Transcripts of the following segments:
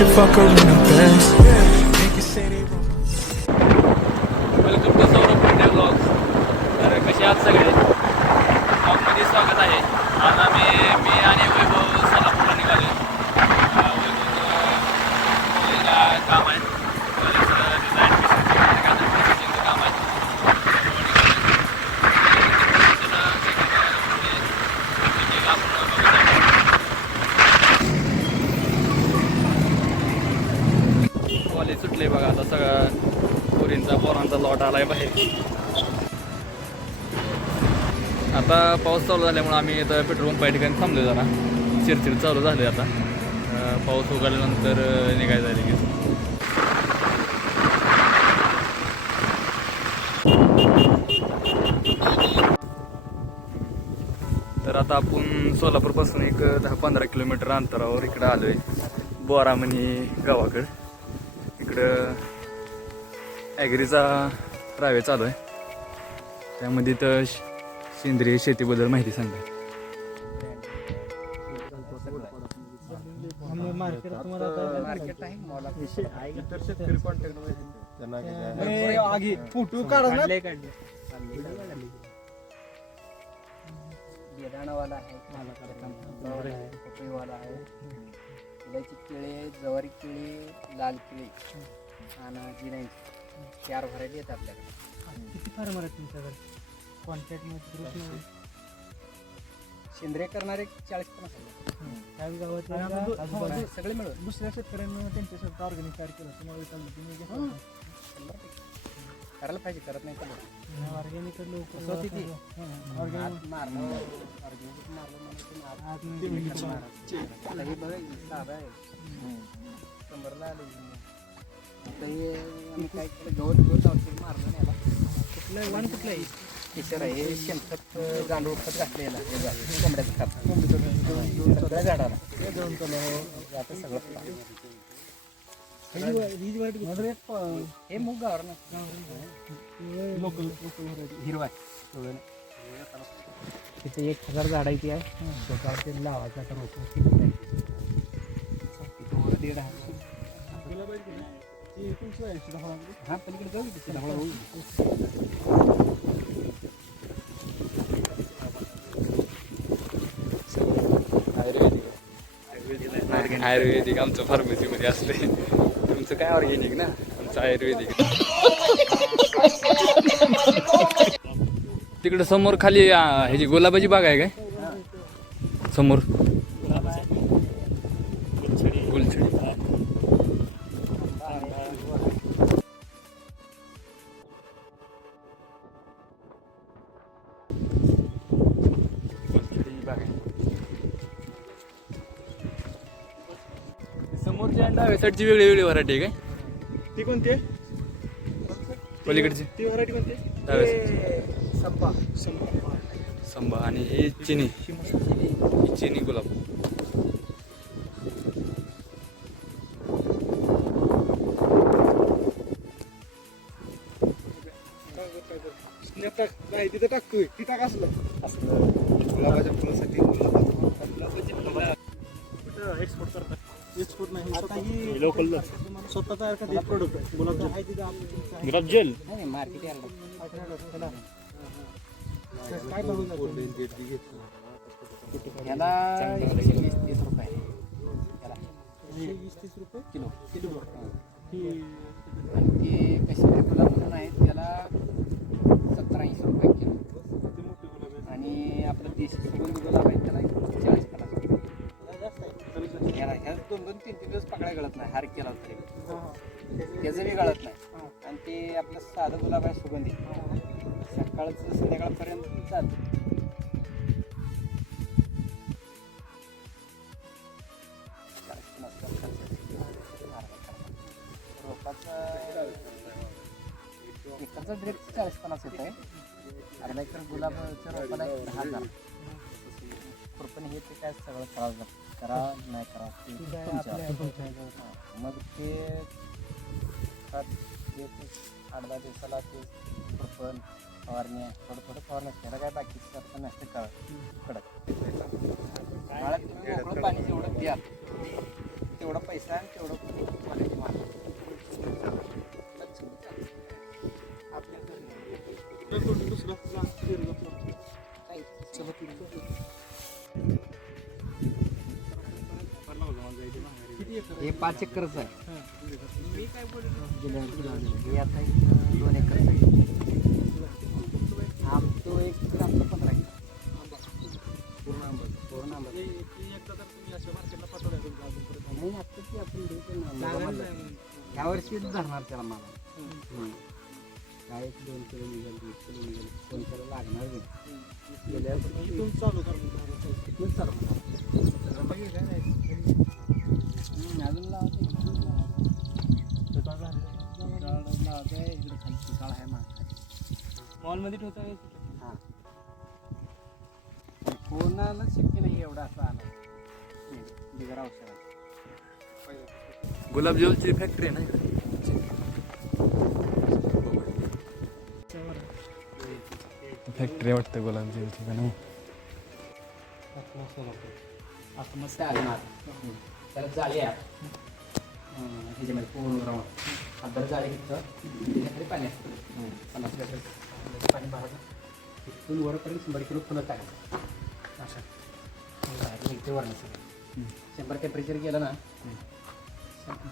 should fuck her in the best. Welcome to Saurabh blogs तर कसे आहात सगळे? ब्लॉगमध्ये स्वागत आहे. आज आम्ही मी आणि वैभव सोलापूरला निघालो काम आहे आता पाऊस चालू झाल्यामुळे आम्ही इथं पेट्रोल पंप या ठिकाणी थांबलो जरा. चिरचिर चालू झाले आता. पाऊस उघडल्यानंतर निघाय झाले की तर आता आपण सोलापूरपासून एक दहा पंधरा किलोमीटर अंतरावर इकडं आलो आहे बोरामणी गावाकडं. इकडं ॲग्रीचा रावे चालू आहे. त्यामध्ये तर सेंद्रिय शेतीबद्दल माहिती सांगा. आगी फोटो काढा ना बेदाणावाला आहे पपईवाला आहे फुलाची केळी आहे केळी लाल केळी आणि जिनाई चार व्हरायटी आहेत आपल्याकडे किती फार्मर आहेत तुमच्याकडे? कॉन्टॅक्टमध्ये सेंद्रिय करणारे चाळीस पन्नास आहेत. काही गावात आजूबाजू सगळे मिळून. दुसऱ्या शेतकऱ्यांना त्यांच्यासाठी ऑर्गॅनिक तयार केलं तुम्हाला चाललं तुम्ही. शंभर टक्के. करायला पाहिजे करत नाही तर ऑर्गॅनिक लोक कसं होती ती? ऑर्गॅनिक आत मारणं organic मारलं म्हणजे ते आत ते हे बघा, हे साधं आहे. शंभरला आलं हे. आता हे आम्ही काय केलं गवत गवत औषध मारलं नाही कुठलं वन कुठलं आहे? केशर आहे. हे शेणखत गांडूळ खत घातलेलं हे झालं, कोंबड्याचं खत. सगळ्या झाडाला. आता सगळं हे मूग गावर ना. हिरवा तिथे एक हजार झाडायची आहे. स्वतः ते लावायचं आता रोप दीड आहे हा पलीकडे जाऊ की तिथे हळूहळू. आयुर्वेदिक आमचं फार्मसीमध्ये असते तुमचं काय ऑर्गॅनिक ना? आमचं आयुर्वेदिक. तिकडं समोर खाली ह्याची गुलाबाची बाग आहे काय? समोर. आणि डाव्या साईडची वेगळी वेगळी व्हरायटी आहे काय? ती कोणती आहे? पलीकडची. ती व्हरायटी कोणती आहे? डाव्या side. संपा. संभा आणि ही चिनी. ही चिनी गुलाब. स्नॅप टाक नाही तिथं टाकतोय. ती टाक असलं. गुलाबाच्या फुलासाठी एक्सपोर्ट करतात? एक्सपोर्ट नाही आता ही लोकल स्वतः तयार करते प्रोडक्ट गुलाब आहे तिथं आपलं गुलाब जेल. नाही मार्केट यायला काय बघू याला एकशे वीस तीस रुपये याला. वीस तीस रुपये? किलो. किलो. ही. आणि ते कश्मीरी गुलाब म्हणून आहेत. त्याला हार केला होता हा, त्याचं बी गळत नाही. आणि ते आपलं साधं गुलाब आहे सुगंधी. सकाळचं संध्याकाळपर्यंत चालतं. चाळीस पन्नास रोपाचा एकरचा चाळीस पन्नास येत आहे अर्धा एकर गुलाबाच्या रोपाला एक दहा हजार. खुरपणी हे ते काय सगळं करावं लागतं करा नाही करा ते तुमच्यावर. हां. मग ते खत ते ते आठ दहा दिवसाला ते खुरपण फवारणी थोडं थोडं फवारणी त्याला काय बाकीचं करता नसते कळ. कडक. काळात तुम्ही मोकळं पाणी जेवढं द्या तेवढा पैसा आणि तेवढं दुसरं last पेरू आपलं. हे पाच एकरच आहे हां. हे आता दोन एकरच आहे आमचं एक आमचं पंधरा एकर पूर्ण आंबा आंबा नाही आता ती आपण देतो ना लागणार मुलांना. नाही म्हणून. ह्या वर्षी धरणार त्याला मला. काय एक दोन किलो निघेल वीस किलो निघेल कोण किलो लागणार. गेल्या चालू करून चालू. मॉलमध्ये ठेवता येईल. हां. कोणाला शक्य नाही एवढं असं आलं बिगर औषध गुलाबजामची फॅक्टरी आहे ना फॅक्टरी वाटतं गुलाबजामची का नाही असं मस्त आहे ना त्याला जाळी आहे. ह्याच्यामध्ये पूर्ण राऊंड. अद्दर जाळी घेतलं त्याच्याकडे पाणी असतं. पन्नास लिटर. पाणी भरायचं तिथून वरपर्यंत शंभर किलो फुलं टाकायचं असं बाहेर निघते वरण सगळं. शंभर टेम्परेचर गेलं ना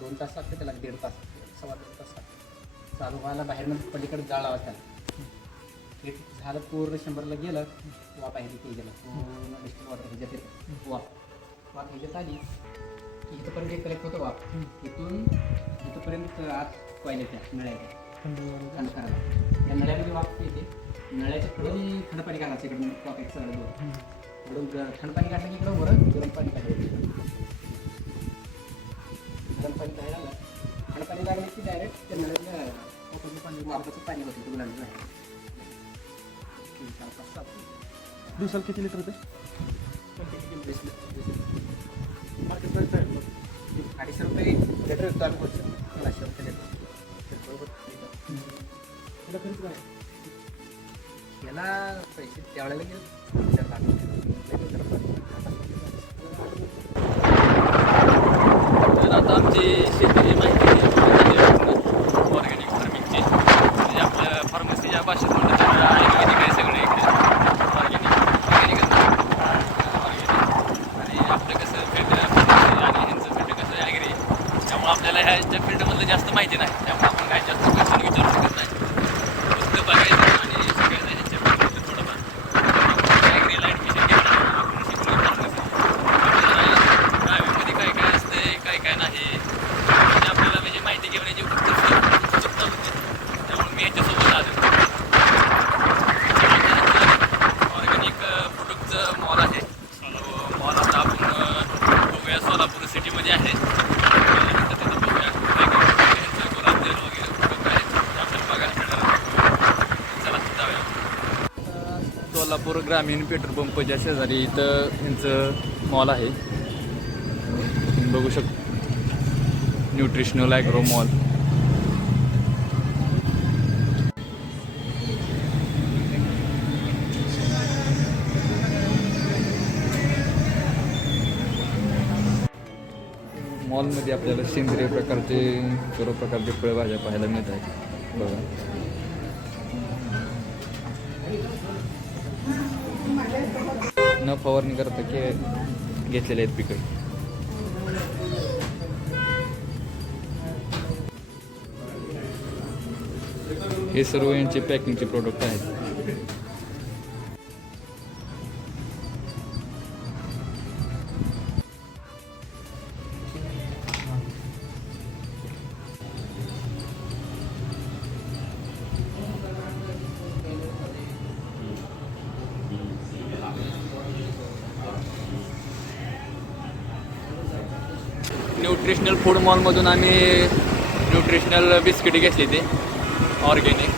दोन तास लागते त्याला दीड तास सव्वा दोन तास लागते. चालू व्हायला बाहेर पलीकडे जाळ लावायचं त्याला. हे झालं पूर्ण शंभरला गेलं वाफ आहे तिथे गेलं. पूर्ण डिस्ट्रिक्ट वॉटर ह्याच्यात येतं. वाफ वाफ ह्याच्यात आली. इथंपर्यंत एक कलेक्ट होतं वाफ इथून इथंपर्यंत आत कॉईल येत्या नळ्या थंड करायला त्या नळ्यामध्ये वाफ येते नळ्याच्या पुढे थंड पाणी घालायचं इकडून वाफ एक दोन इकडून थंड पाणी घातलं की इकडं वर गरम पाणी घालायचं गरम पाणी काय झालं थंड पाणी लागलं की डायरेक्ट त्या वाफाचं पाणी वाफाचं पाणी होतं ते गुलाबी बाहेर. तीन, चार, पाच, सात. दिवसाला किती लिटर ते अडीचशे रुपये लिटर विकतो आम्ही रुपये बरोबर खर्च काय याला पैसे त्यावेळेला गेले चार लाख आता आमची शेतीची माहिती ऑर्गॅनिक फार्मिंगची म्हणजे आपल्या फार्मसीच्या भाषेत म्हणलं तर आयुर्वेदिक आहे सगळं इकडे ऑर्गॅनिक ऑर्गॅनिक आणि आपलं कसं फील्ड आणि ह्यांचं फील्ड कसं ॲग्री त्यामुळे आपल्याला ह्याच्या फील्डमधलं जास्त माहिती नाही त्यामुळे आपण काय जास्त क्वेश्चन विचारू शकत नाही फक्त बघायचं आणि सगळ्यांना ह्याच्या फील्डमध्ये थोडंफार ॲग्रीला ॲडमिशन घेतलं आपण शिकलो फार्मसी गावीमध्ये काय काय असते काय काय नाही म्हणजे आपल्याला म्हणजे माहिती घेण्याची उत्सुकता उत्सुकता होती त्यामुळे मी ह्याच्यासोबत आलो ऑर्गॅनिक प्रोडक्टचं मॉल आहे मॉल आता आपण अं, बघूया सोलापूर सिटीमध्ये आहे त्यानंतर तिथं बघूया काय काय ह्यांचं गुलाबजाल वगैरे product आहेत ते आपल्याला बघायला मिळणार चला जाऊया सोलापूर ग्रामीण पेट्रोल पंपच्या शेजारी इथं यांचं मॉल आहे. बघू शकतो. न्यूट्रिशनल ॲग्रो मॉल मॉलमध्ये आपल्याला सेंद्रिय प्रकारचे सर्व प्रकारचे फळभाज्या पाहायला मिळत आहेत. बघा. न फवारणी करता के घेतलेले आहेत पिकं. हे सर्व यांचे पॅकिंगचे प्रोडक्ट आहेत. न्यूट्रिशनल फूड मॉलमधून आम्ही न्यूट्रिशनल बिस्किट घेतली ती ऑर्गेनिक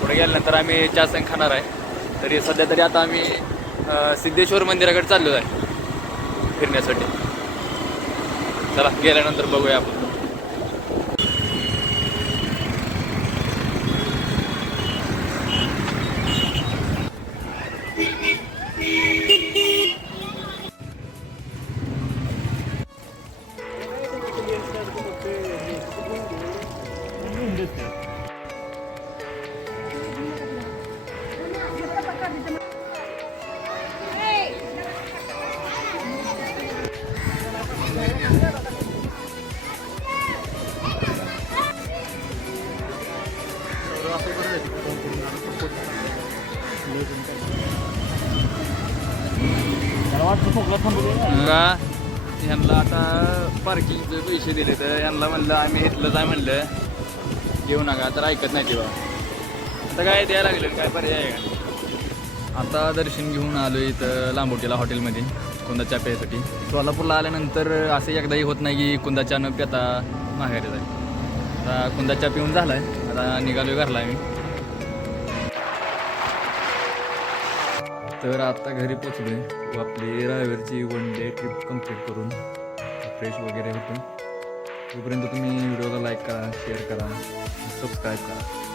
पुढे गेल्यानंतर आम्ही जासन खाणार आहे. तरी सध्या तरी आता आम्ही सिद्धेश्वर मंदिराकडे चाललो आहे फिरण्यासाठी. चला गेल्यानंतर बघूया आपण. இருக்கு का यांना आता पार्किंगचे पैसे दिले तर यांना म्हणलं आम्ही घेतलं जाय म्हणलं घेऊ नका तर ऐकत नाही तेव्हा. आता काय द्यायला लागले काय पर्याय आहे का? आता दर्शन घेऊन आलो इथं लांबोटीला हॉटेलमध्ये कुंदा चहा प्यायसाठी. सोलापूरला आल्यानंतर असं एकदाही होत नाही की कुंदा चहा न पिता माघारी जाईल. आता कुंदा चहा पिऊन झालाय आता निघालो घरला आम्ही. तर आता घरी पोचलोय. व आपली रायवरची वन डे ट्रिप कंप्लीट करून फ्रेश वगैरे होतो. जोपर्यंत तुम्ही व्हिडिओला लाईक करा शेअर करा सबस्क्राईब करा.